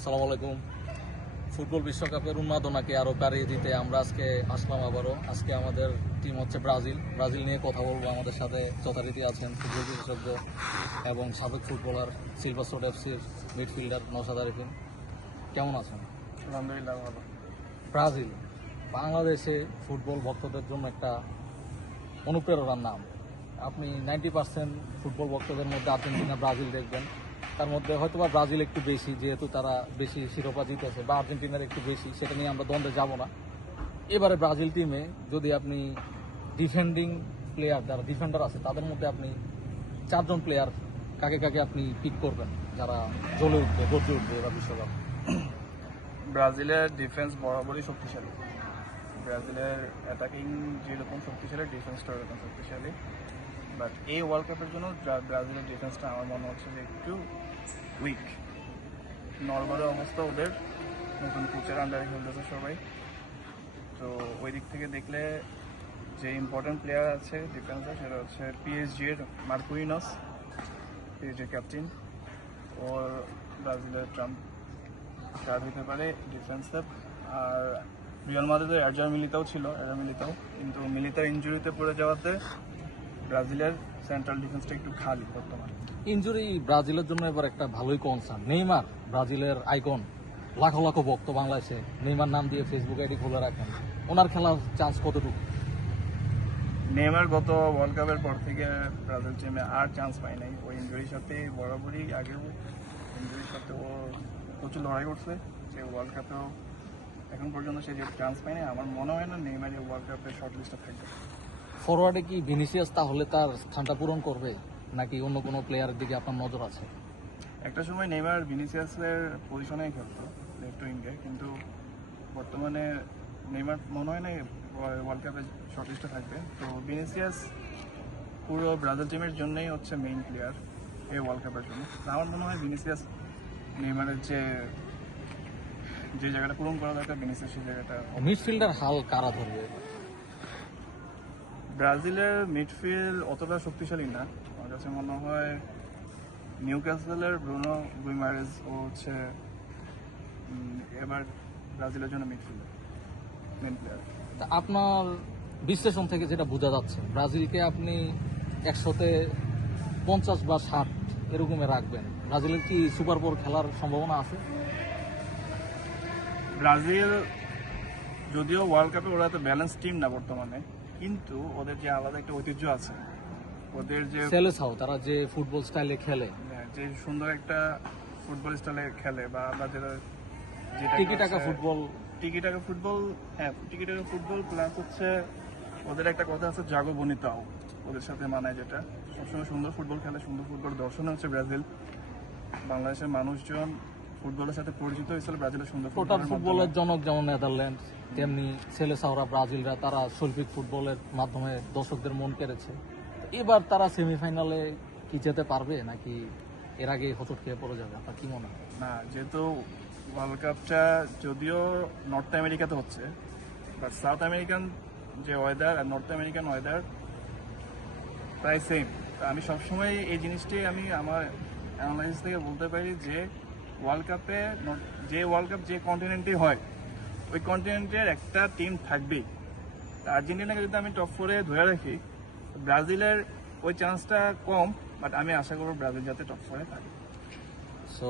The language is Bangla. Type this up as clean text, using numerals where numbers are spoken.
আসসালামু আলাইকুম। ফুটবল বিশ্বকাপের উন্মাদনাকে আরও বাড়িয়ে দিতে আমরা আজকে আসলাম আবারও। আজকে আমাদের টিম হচ্ছে ব্রাজিল নিয়ে কথা বলবো। আমাদের সাথে যথারীতি আছেন ফুটবল বিশেষজ্ঞ এবং সাবেক ফুটবলার সিলভার এফসির মিডফিল্ডার নওশাদ আরিফিন। কেমন আছেন? আলহামদুলিল্লাহ ভালো। ব্রাজিল বাংলাদেশে ফুটবল ভক্তদের জন্য একটা অনুপ্রেরণার নাম। আপনি 90% ফুটবল ভক্তদের মধ্যে আর্জেন্টিনা ব্রাজিল দেখবেন। তার মধ্যে হয়তোবা ব্রাজিল একটু বেশি, যেহেতু তারা বেশি শিরোপা জিতেছে, বা আর্জেন্টিনার একটু বেশি, সেটা নিয়ে আমরা দ্বন্দ্বে যাব না। এবারে ব্রাজিল টিমে যদি আপনি ডিফেন্ডিং প্লেয়ার, যারা ডিফেন্ডার আছে, তাদের মধ্যে আপনি 4 জন প্লেয়ার কাকে কাকে আপনি পিক করবেন যারা জ্বলে উঠবে, গর্জে উঠবে এবার বিশ্বকাপ? ব্রাজিলের ডিফেন্স বরাবরই শক্তিশালী। ব্রাজিলের অ্যাটাকিং যেরকম শক্তিশালী, ডিফেন্সটা ওরকম শক্তিশালী। বাট এই ওয়ার্ল্ড কাপের জন্য ব্রাজিলের ডিফেন্সটা আমার মনে হচ্ছে যে একটু উইক। নর্মাল অবস্থা ওদের, নতুন কোচের আন্ডারে খেলতেছে সবাই। তো ওই দিক থেকে দেখলে যে ইম্পর্টেন্ট প্লেয়ার আছে ডিফেন্সে, সেটা হচ্ছে পিএসজির মার্কুইনস, পিএসজির ক্যাপ্টেন। ওর ব্রাজিলের ট্রাম্প কার্ড হতে পারে ডিফেন্সে। আর রিয়াল মাদ্রিদের এডজার মিলিতাও ছিল, কিন্তু মিলিতার ইনজুরিতে পড়ে যাওয়াতে ব্রাজিলের সেন্ট্রাল ডিফেন্সটা একটু খালি বর্তমানে। ইনজুরি ব্রাজিলের জন্য এবার একটা ভালোই কনসার্ন। নেইমার ব্রাজিলের আইকন, লাখো লাখো ভক্ত বাংলাদেশে নেইমার নাম দিয়ে ফেসবুক আইডি খুলে রাখেন। ওনার খেলার চান্স কতটুকু? নেইমার গত ওয়ার্ল্ড কাপের পর থেকে ব্রাজিল টিমে আর চান্স পায় নাই। ওই ইনজুরির সাথে বরাবরই আগেও ইনজুরির সাথে ও প্রচুর লড়াই করছে। যে ওয়ার্ল্ড কাপেও এখন পর্যন্ত সে যে চান্স পায়নি, আমার মনে হয় না নেইমার এই ওয়ার্ল্ড কাপের শর্ট লিস্টে থাকবে। ফরওয়ার্ডে কি ভিনিসিয়াস তাহলে তার স্থানটা পূরণ করবে, নাকি অন্য কোনো প্লেয়ারের দিকে আপনার নজর আছে? একটা সময় নেইমার ভিনিসিয়াসের পজিশনেই খেলতো, লেফট উইঙ্গে, কিন্তু বর্তমানে নেইমার মনে হয় না ওয়ার্ল্ড কাপে শর্ট লিস্টে থাকবে। তো ভিনিসিয়াস পুরো ব্রাজিল টিমের জন্যই হচ্ছে মেইন প্লেয়ার এই ওয়ার্ল্ড কাপের জন্য। আমার মনে হয় ভিনিসিয়াস নেইমারের যে জায়গাটা পূরণ করা দরকার, ভিনিসিয়াস সেই জায়গাটা। মিডফিল্ডার হাল কারা ধরবে? ব্রাজিলের মিডফিল্ড অতটা শক্তিশালী না, আমার কাছে মনে হয় নিউক্যাসলের ব্রুনো গুইমারেজ ও হচ্ছে এবার ব্রাজিলের জন্য মিডফিল্ডার মেন প্লেয়ার। তা আপনার বিশ্লেষণ থেকে যেটা বোঝা যাচ্ছে, ব্রাজিলকে আপনি 100-তে 50 বা 60 এরকমে রাখবেন। ব্রাজিলের কি সুপার বোল খেলার সম্ভাবনা আছে? ব্রাজিল যদিও ওয়ার্ল্ড কাপে ওরা তো ব্যালেন্স টিম না বর্তমানে, কিন্তু ওদের যে আলাদা একটা ঐতিহ্য আছে, ওদের যে সেলেসাও তারা যে ফুটবল স্টাইলে খেলে, যে সুন্দর একটা ফুটবল স্টাইলে খেলে, বা আমরা যেটা টিকি টাকা ফুটবল, টিকি টাকা ফুটবল প্লাস হচ্ছে ওদের একটা কথা আছে, জাগো বনিতাও, ওদের সাথে মানায়, যেটা সবসময় সুন্দর ফুটবল খেলে, সুন্দর ফুটবল দর্শনে হচ্ছে ব্রাজিল। বাংলাদেশের মানুষজন ফুটবলের সাথে পরিচিত হয়েছিল ব্রাজিলের সুন্দর টোটাল ফুটবলের জনক যেমন নেদারল্যান্ড, তেমনি সেলেসাওরা ব্রাজিলরা তারা শৈল্পিক ফুটবলের মাধ্যমে দর্শকদের মন কেড়েছে। এবার তারা সেমিফাইনালে কি যেতে পারবে, নাকি এর আগে হোঁচট খেয়ে পড়ে যাবে? আপনার কি মনে হয়? না, যেহেতু ওয়ার্ল্ড কাপটা যদিও নর্থ আমেরিকাতে হচ্ছে, বাট সাউথ আমেরিকান যে ওয়েদার আর নর্থ আমেরিকান ওয়েদার প্রায় সেম। আমি সবসময় এই জিনিসটাই আমি আমার অ্যানালাইসিস থেকে বলতে পারি যে ওয়ার্ল্ড কাপ যে কন্টিনেন্টে হয়, ওই কন্টিনেন্টের একটা টিম থাকবেই। আর্জেন্টিনাকে যদি আমি টপ 4-এ ধরে রাখি, ব্রাজিলের ওই চান্সটা কম, বাট আমি আশা করব ব্রাজিল যাতে টপ 4-এ থাকে। সো